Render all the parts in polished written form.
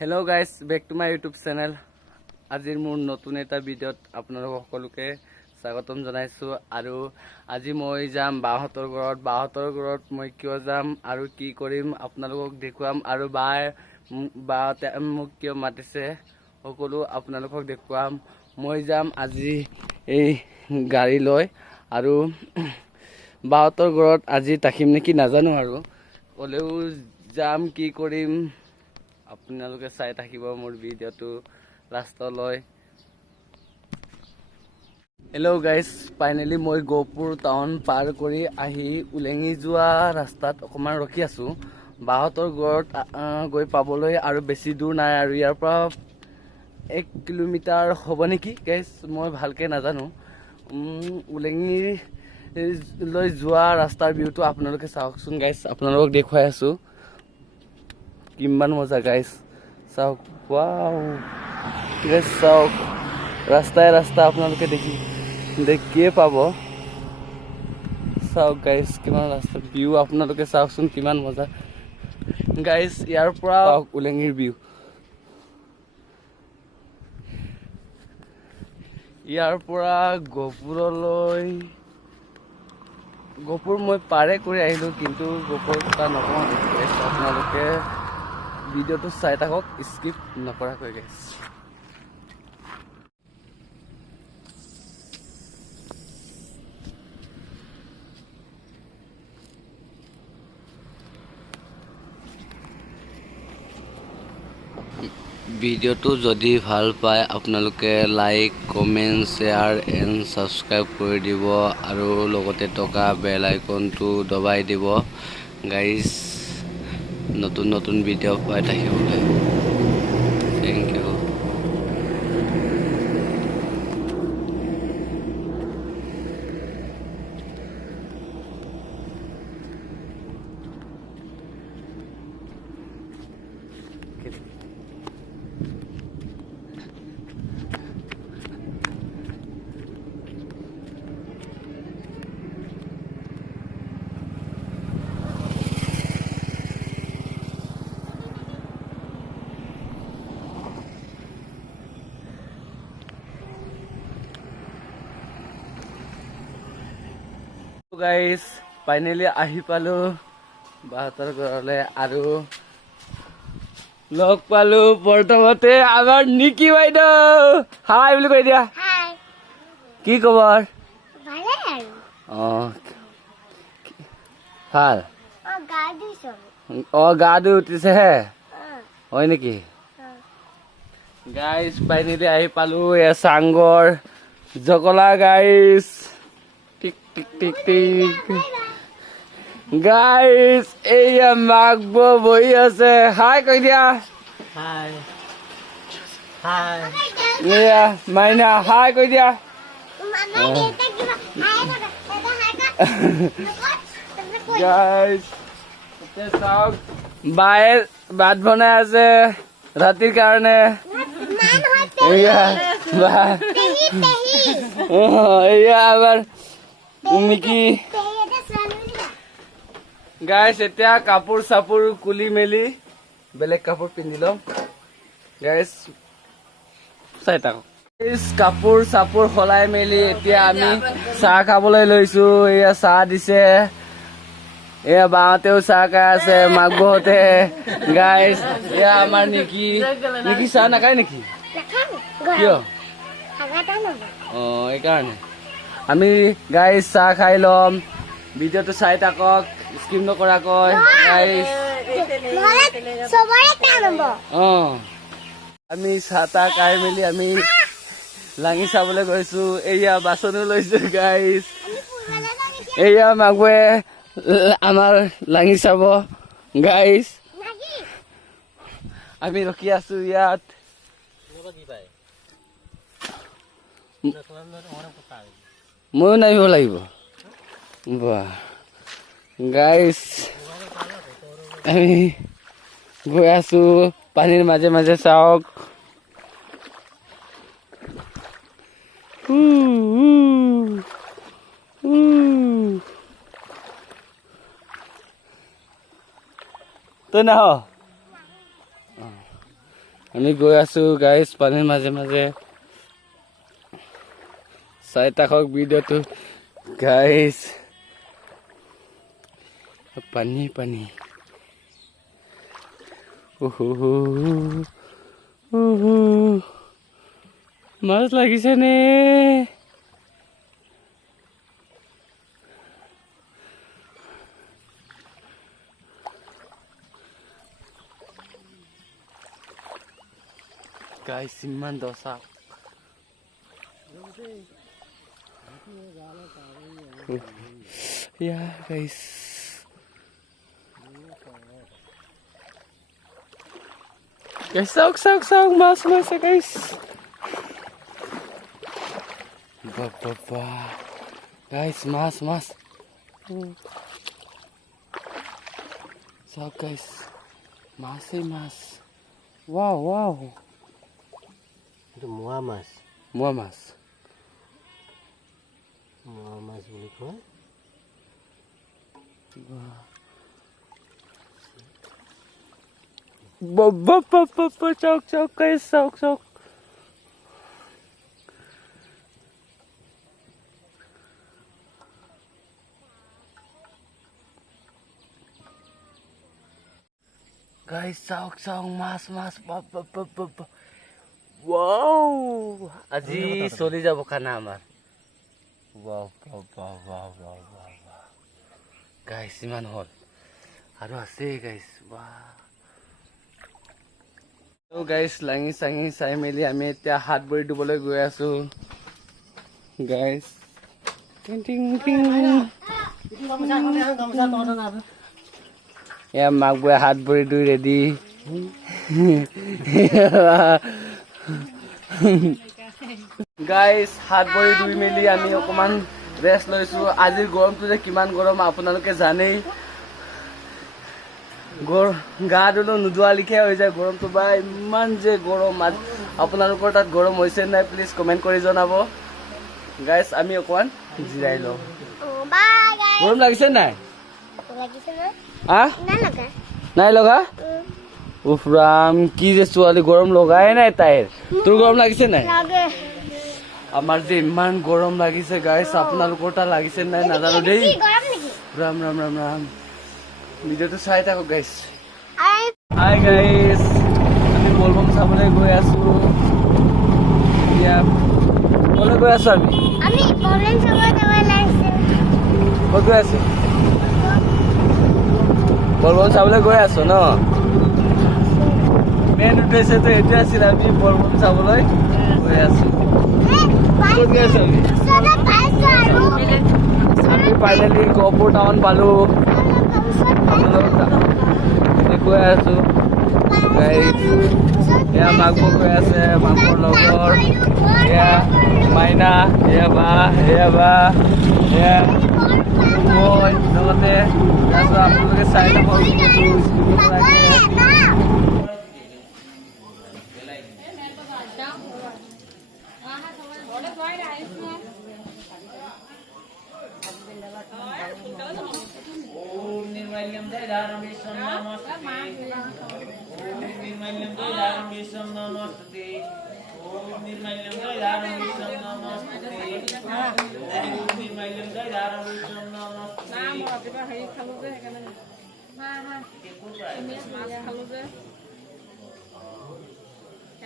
Hello guys, back to my YouTube channel. আজিৰ মোৰ নতুন এটা ভিডিঅ'ত আপোনালোক সকলোকে স্বাগতম জনাইছো আৰু আজি মই যাম বাহঁতৰ ঘৰত মই কিয় যাম আৰু কি কৰিম আপোনালোকক দেখুৱাম আৰু বাহঁতে মোক কিয় মাতিছে সকলো আপোনালোকক দেখুৱাম মই যাম আজি এই গাড়ী লৈ আৰু বাহঁতৰ ঘৰত আজি থাকিম নেকি নাজানো আৰু ওলেও যাম কি কৰিম আপোনালোকে চাই থাকিব মোৰ ভিডিঅ'টো লাষ্টলৈ হেল্ল' গাইজ ফাইনেলি মই গহপুৰ টাউন পাৰ কৰি আহি উলেঙি যোৱা ৰাস্তাত অকণমান ৰখি আছোঁ বাহঁতৰ ঘৰত গৈ পাবলৈ আৰু বেছি দূৰ নাই আৰু ইয়াৰ পৰা 1 কিলোমিটাৰ হ'ব নেকি গাইজ মই ভালকৈ নাজানো উলেঙিলৈ যোৱা ৰাস্তাৰ ভিউটো আপোনালোকে চাওকচোন গাইজ আপোনালোকক দেখুৱাই আছোঁ কিমান মজা গাইজ চাওক ৱাও গাইজ চাওক ৰাস্তাই আপোনালোকে দেখিয়ে পাব চাওক গাইজ কিমান ৰাস্তা ভিউ আপোনালোকে চাওকচোন কিমান মজা গাইজ ইয়াৰ পৰা উলেঙিৰ ভিউ ইয়াৰ পৰা গহপুৰ মই পাৰে কৰি আহিলোঁ কিন্তু গহপুৰ কথা নকওঁ আপোনালোকে ভিডিঅ'টো চাই থাকক স্কিপ নকৰাকৈ গাইজ ভিডিঅ'টো যদি ভাল পায় আপোনালোকে like comment share and subscribe কৰি দিব আৰু লগতে থকা বেল আইকনটো দবাই দিব গাইজ নতুন ভিডিঅ' পাই থাকিবলৈ থেংক ইউ গাইজ ফাইনেলি আহি পালোঁ বাহঁতৰ ঘৰলৈ আৰু লগ পালোঁ প্ৰথমতে আমাৰ নিকি বাইদেউ হাই বুলি কৈ দিয়া কি খবৰ ভাল গা ধুই উঠিছেহে হয় নেকি গাইজ ফাইনেলি আহি পালোঁ এয়া চাংঘৰ জকলা গাইজ টিক গাইজ এইয়া makbo বহি আছে হাই কৈ দিয়া হাই এয়া মাইনা হাই কৈ দিয়া গাইজ চাওক বায়ে ভাত বনাই আছে ৰাতিৰ কাৰণে এয়া আমাৰ মিকি গাইজ এতিয়া কাপোৰ চাপোৰ কুলি মেলি বেলেগ কাপোৰ পিন্ধি লম গাইজ চাই থাকক কাপোৰ চাপোৰ সলাই মেলি এতিয়া আমি চাহ খাবলৈ লৈছো এয়া চাহ দিছে এয়া বাহঁতেও চাহ খাই আছে makboহঁতে গাইজ এয়া আমাৰ নিকি চাহ নাখায় নেকি কিয় এইকাৰণে আমি গাইজ চাহ খাই ল'ম ভিডিঅ'টো চাই থাকক স্কিপ নকৰাকৈ গাইজ আমি চাহ তাহ খাই মেলি আমি লাঙি চাবলৈ গৈছো এয়া বাচনো লৈছো গাইজ এয়া makboয়ে আমাৰ লাঙি চাব গাইজ আমি ৰখি আছো ইয়াত ময়ো নামিব লাগিব বাহ গাইজ আমি গৈ আছো পানীৰ মাজে মাজে চাওক তই নাহ আমি গৈ আছো গাইজ পানীৰ মাজে মাজে চাই থাকক ভিডিঅ'টো গাইজ পানী পানী মাছ লাগিছে নে গাইজ ইমান দচা yeah guys guys sauk mas guys ba guys mas sauk guys mas wow itu muah mas boleh kok sauk guys sauk guys sauk mas wow আজি চলি যাব খানা আমাৰ wow guys ইমান হল আৰু আছে guys wow guys লাঙি চাঙি চাই মেলি আমি এতিয়া হাত ভৰি ধুবলৈ গৈ আছো guys টিং এয়া makbo হাত ভৰি ধুই ৰেডি গাইস হাত ভৰি ধুই মেলি আমি অকমান ৰেষ্ট লৈছো আজিৰ গৰমটো যে কিমান গৰম আপোনালোকে জানেই গা ধুলো নুধুৱা লিখে হৈ যায় গৰমটো বা ইমান যে গৰম আপোনালোকৰ তাত গৰম হৈছে নাই প্লিজ কমেন্ট কৰি জনাব গাইস আমি অকমান জিৰাই লওঁ গৰম লাগিছে নাই নাই লগা উফৰাম কি যে ছোৱালী গৰম লগাই নাই তাইৰ তোৰ গৰম লাগিছে নাই আমাৰ যে ইমান গৰম লাগিছে গাইস আপোনালোকৰ তাত লাগিছে নাই নাজানো দেই ৰাম ভিডিঅ'টো চাই থাকক গাইস হাই গাইস আমি বলবম চাবলৈ গৈ আছো কলৈ গৈ আছো আমি বলবম চাবলৈ লাগিছে ক'ত গৈ আছো বলবম চাবলৈ গৈ আছো ন মেইন উদ্দেশ্যটো এইটোৱে আছিল আমি বলবম চাবলৈ গৈ আছো ক'ত গৈ আছো আমি ফাইনেলি গহপুৰ টাউন পালো গৈ আছো এয়া makbo গৈ আছে makboৰ লগৰ এয়া মাইনা এয়া বা মই লগতে আপোনালোকে চাই থাকক निर्मल्यं दयारं विश्वं नमस्ते निर्मल्यं दयारं विश्वं नमस्ते ओम निर्मल्यं दयारं विश्वं नमस्ते निर्मल्यं दयारं विश्वं नमस्ते नाम रातिपुৱা হেৰি খালো যে সেইকাৰণে মাছ খালো যে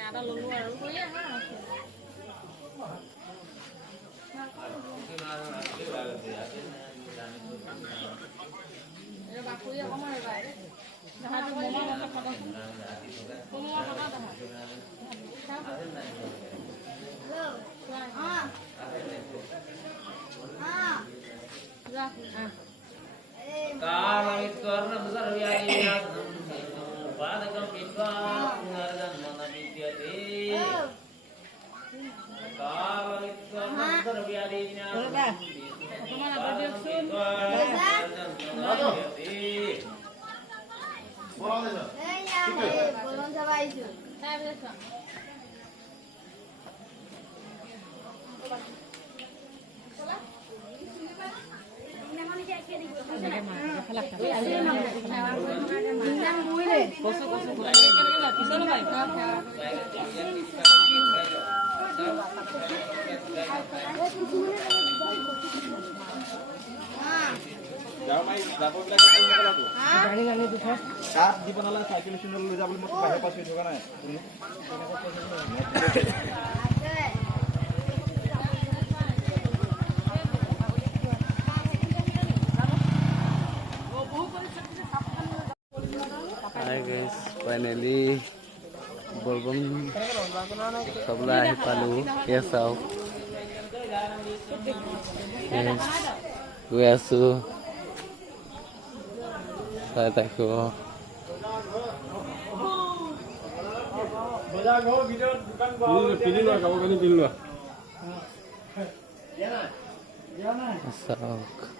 এটা ললো আৰু বাকুৰি অকমান এবাৰ জাহাটো মোমা কথা খাবচোন মোমা কথা দেখা कालवित्वर्णं सर्वयायिनाथं पादकं विद्वान्नर्गन्मनविद्यते कालवित्वर्णं सर्वयायिनाथं কাঠ দিব নালাগে চাইকেল লৈ যাবলৈ মই বাহিৰৰ পৰা চুই থকা নাই Hi guys, finally Bolbom sabla ahi palu ya sao yes gue asu saya takko Asok.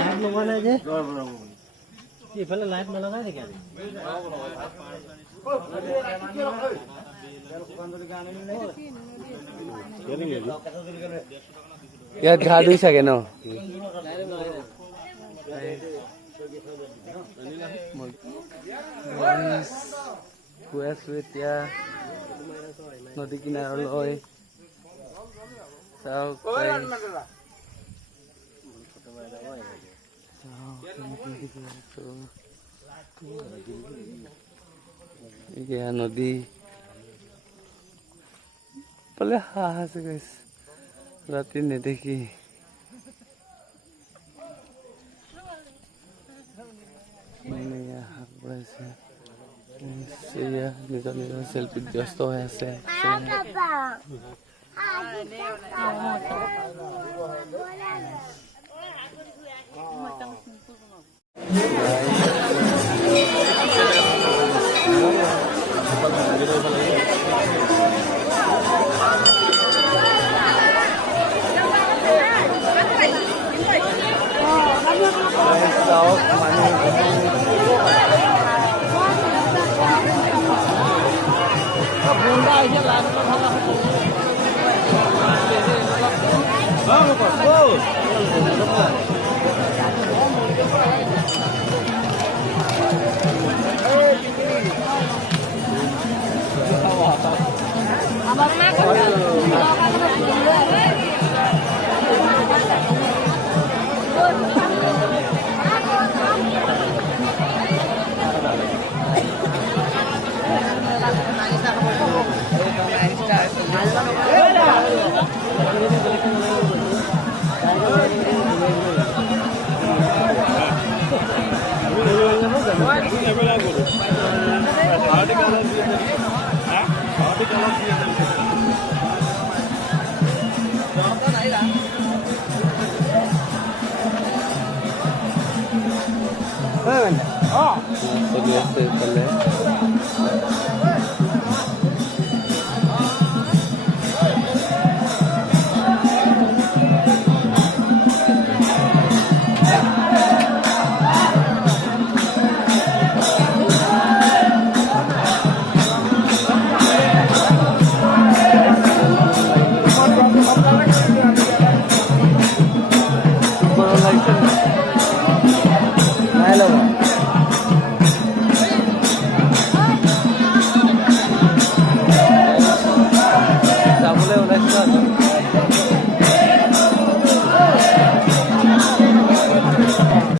Light লগোৱা নাই যে এইফালে লাইট নলগাই নেকি আজি ইয়াত ঘা ধুই চাগে ন গৈ আছো এতিয়া নদী কিনাৰলৈ চাওক এয়া নদী পালে হাঁহ আছে গাইছ ৰাতি নেদেখি হাঁহ পৰাইছে নিজৰ নিজৰ চেল্ফিত ব্যস্ত হৈ আছে যাবলৈ ওলাইছো